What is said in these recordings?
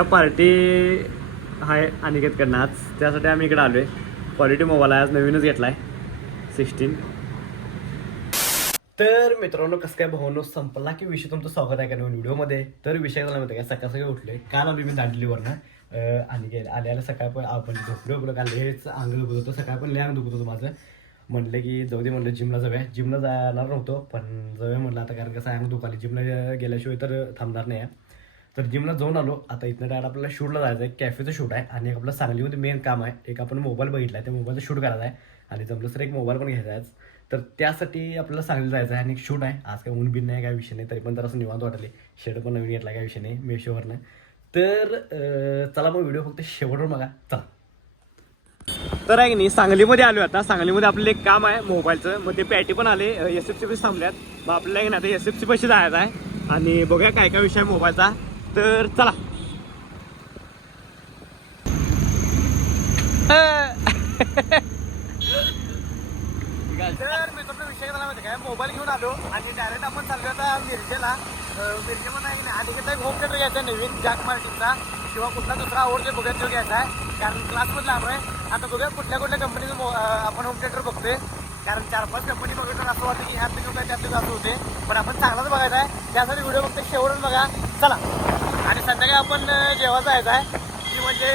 ह्याच्या पार्टी आहे अनिकेतकडनं आज, त्यासाठी आम्ही इकडे आलो आहे. क्वालिटी मोबाईल आहे, आज नवीनच घेतला आहे 16. तर मित्रांनो कसं काय भावनो संपला की विषय तुमचं स्वागत आहे का नवीन व्हिडिओमध्ये. तर विषय झाला माहिती काय, सकाळ उठलोय काल आम्ही मी दांडलीवरनं आणि आल्याला सकाळ पण आपण झोपलो काल हेच अंग दुखत होतं, सकाळ पण लय अंग दुखत होतं माझं. म्हटलं की जाऊ दे, म्हटलं जिमला जाऊया. जिमला जाणार नव्हतो पण जाऊया म्हटलं आता, कारण कसं अंग दुखाले, जिमला गेल्याशिवाय तर थांबणार नाही आहे. तर जिमला जाऊन आलो. आता इथनं डायरेक्ट आपल्याला शूटला जायचं आहे, कॅफेचं शूट आहे आणि एक आपलं सांगलीमध्ये मेन काम आहे. एक आपण मोबाईल बघितला आहे, त्या मोबाईलचं शूट करायचं आहे आणि जमलं सर एक मोबाईल पण घ्यायचा आहे. तर त्यासाठी आपल्याला सांगलीला जायचं आहे आणि एक शूट आहे आज. काय ऊन बिन नाही, काय विषय नाही, तरी पण जरा असं निवांत वाटले. शर्ट पण नवीन घेतला, काय विषय नाही मेशोवरनं. तर चला मग व्हिडिओ फक्त शेवटवर बघा, चला. तर आहे की नाही सांगलीमध्ये आलो. आता सांगलीमध्ये आपलं एक काम आहे मोबाईलचं, मग ते पॅटी पण आले, एसएफसी पैसे थांबल्यात. मग आपल्याला की नाही आता एसएफसी पैसे जायचं आहे आणि बघूया काय काय विषय मोबाईलचा. तर चला. तर मी तुमचा विषय झाला माहिती काय, मोबाईल घेऊन आलो आणि डायरेक्ट आपण चाललो आता मिरजेला. मिरजेमध्ये आहे की नाही आधी एक होम थिएटर घ्यायचा आहे नवीन, जॅक मार्टिनचा किंवा कुठला दुसरा आवडते बघत तो घ्यायचा आहे, कारण क्लासमधला आलो आहे. आता बघूया कुठल्या कंपनीचं आपण होम थिएटर बघतोय, कारण 4-5 कंपनी बघितलं असं वाटतं की ह्यात घेऊन काय त्यात जास्त होते, पण आपण चांगलाच बघायचा आहे. त्यासाठी व्हिडिओ फक्त शेवटून बघा, चला. आणि संध्याकाळी आपण जेव्हा जायचं आहे की म्हणजे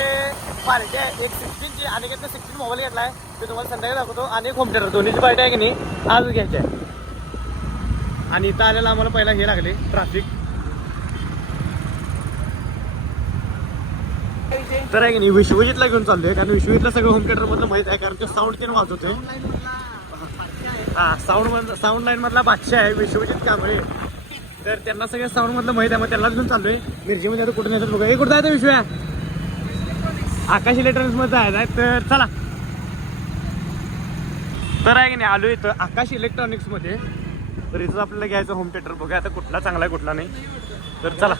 पार्टी आहे एक 16ची, आणि 16 मोबाईल घेतला आहे ते तुम्हाला संध्याकाळी दाखवतो. आणि एक होम थिएटर, दोन्हीची पार्टी आहे की नाही आज घ्यायची आहे. आणि इथं आलेला आम्हाला पहिला हे लागले ट्रॅफिक. तर आहे की नाही विश्वजितला घेऊन चाललोय, कारण विश्वजितला सगळं होम थिएटर मधलं माहित आहे, कारण तो साऊंड केन वाजवतोय. हा साऊंड लाईन मधला बादशाह आहे विश्वजित कांबळे. तर त्यांना सगळं साऊंड मधलं माहित आहे, मग त्यालाच घेऊन चाललोय. मिरजेमध्ये आता कुठे नाही बघा, हे कुठं जायचं विश्व आकाश इलेक्ट्रॉनिक्स मध्ये जायचं आहे. तर चला. तर आहे की नाही आलो इथं आकाश इलेक्ट्रॉनिक्स मध्ये. तर इथं आपल्याला घ्यायचं होम थिएटर, बघा आता कुठला चांगला आहे कुठला नाही. तर चला.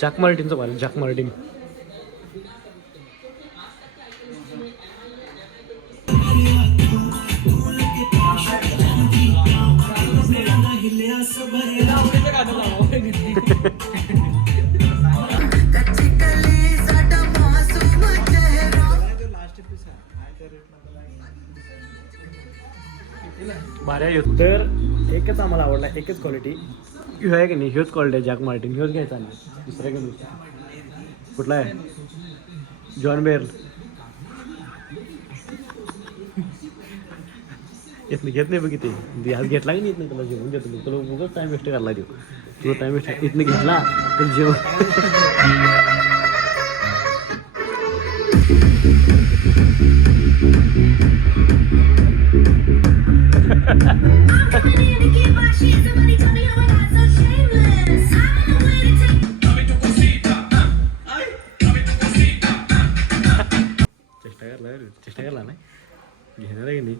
जॅक मार्टिनचं पाहिलं, जॅक मार्टिन. तर एकच आम्हाला आवडला, एकच क्वालिटी ह्यो आहे की नाही, ह्योच क्वालिटी आहे जॅक मार्टिन, ह्योच घ्यायचा आम्ही. दुसऱ्या घेऊन कुठला आहे जॉन बेअर येत नाही बघ इथे आज घेतला की नाही, नाही तुला जेवण देतो तुला, उगाच टाइम वेस्ट करायला देऊ तुला, टाइम वेस्ट इथनं घेतला पण जेवण. चेष्टा करला नाही, घेणार आहे की नाही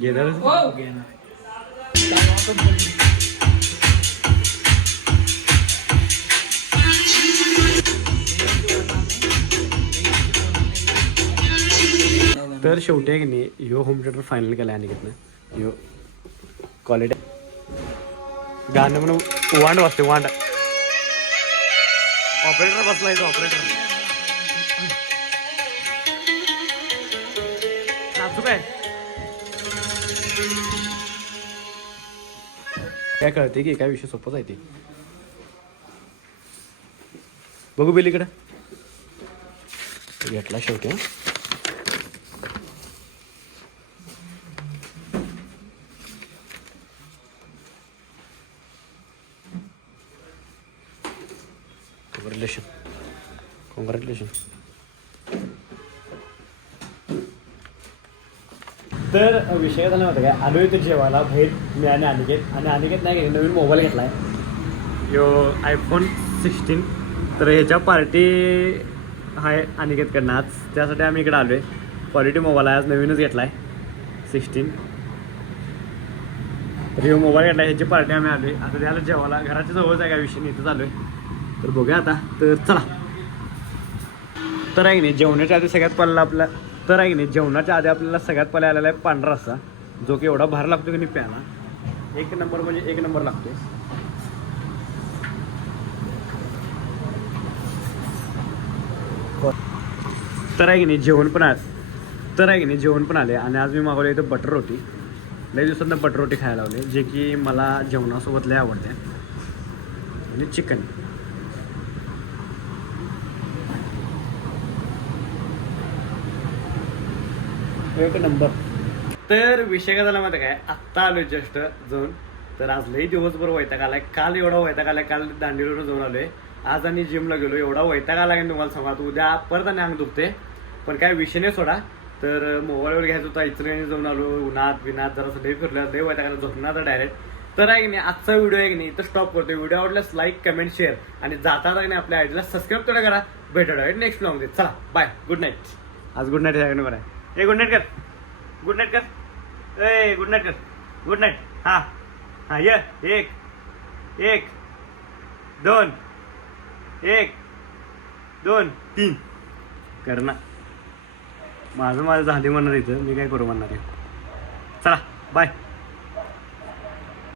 घेणार. तर शेवटी आहे की नाही ह्यो होम थिएटर फायनल केला आहे अनिकेतनं. ह्यो क्वालिटी गाणं म्हणून वांड वाजते, वांड. ऑपरेटर बसला इथं, ऑपरेटर नाचू काय कळते की काय विषय सोपंच आहे ते. बघू बिल इकडं घेतला शेवटी. कॉंग्रॅच्युलेशन. तर विषय झाला होता काय, आलो इथे जेवायला बाहेर मी आणि अनिकेत नाही नवीन मोबाईल घेतला आहे यो iPhone 16. तर ह्याच्या पार्टी आहे अनिकेतकडनं आज, त्यासाठी आम्ही इकडे आलो आहे. क्वालिटी मोबाईल आहे, आज नवीनच घेतला आहे 16. तर ह्यो मोबाईल घेतला, ह्याची पार्टी आम्ही आलो आहे. आता त्याला जेवायला घराच्या जवळच आहे, काय विषय नाही, इथं चालू आहे. तर बघूया आता. तर चला. तर आहे की नाही जेवणाच्या आधी सगळ्यात पहिला आपला, तर आहे की नाही जेवणाच्या आधी आपल्याला सगळ्यात पहिला आलेला आहे पांढरा रस्सा, जो की एवढा भार लागतो की नाही प्याला, एक नंबर म्हणजे एक नंबर लागतो. तर आहे की नाही जेवण पण आले आणि आज मी मागवले इथं बटर रोटी. लई दिवसांना बटर रोटी खायला लावली, जे की मला जेवणासोबत लय आवडते. आणि चिकन. एक नंबर. तर विषय काय झाला माहिती काय, आत्ता आलोय जस्ट जाऊन. तर आज लई दिवसभर वैताग आलाय. काल एवढा वैताग आलाय, काल दांडीवरून जाऊन आलोय. आज आणि जिमला गेलो, एवढा वैताग आला की तुम्हाला सांगा. उद्या परत आणि अंग दुखते, पण काय विषय नाही सोडा. तर मोबाईलवर घ्यायचं होता, इचरेने जाऊन आलो उन्हात विनात, जरा लई फिरलं, लई वैताग आला, झोपणार तर डायरेक्ट. तर आहे की नाही आजचा व्हिडिओ आहे की नाही तर स्टॉप करतोय. व्हिडिओ आवडल्यास लाईक कमेंट शेअर आणि जाता की नाही आपल्या आयडीला सबस्क्राईब तेवढं करा. भेटूया नेक्स्ट ब्लॉग मध्ये. चला बाय, गुड नाईट. आज गुड नाईट सगळ्यांना बरं आहे. गुड नाईट कर, गुड नाईट कर, ए गुड नाईट कर, गुड नाईट. हां हां ये 1 1 2 1 2 3 कर ना. माझं झाले म्हणणार इथं, मी काय करू म्हणणार आहे. चला बाय.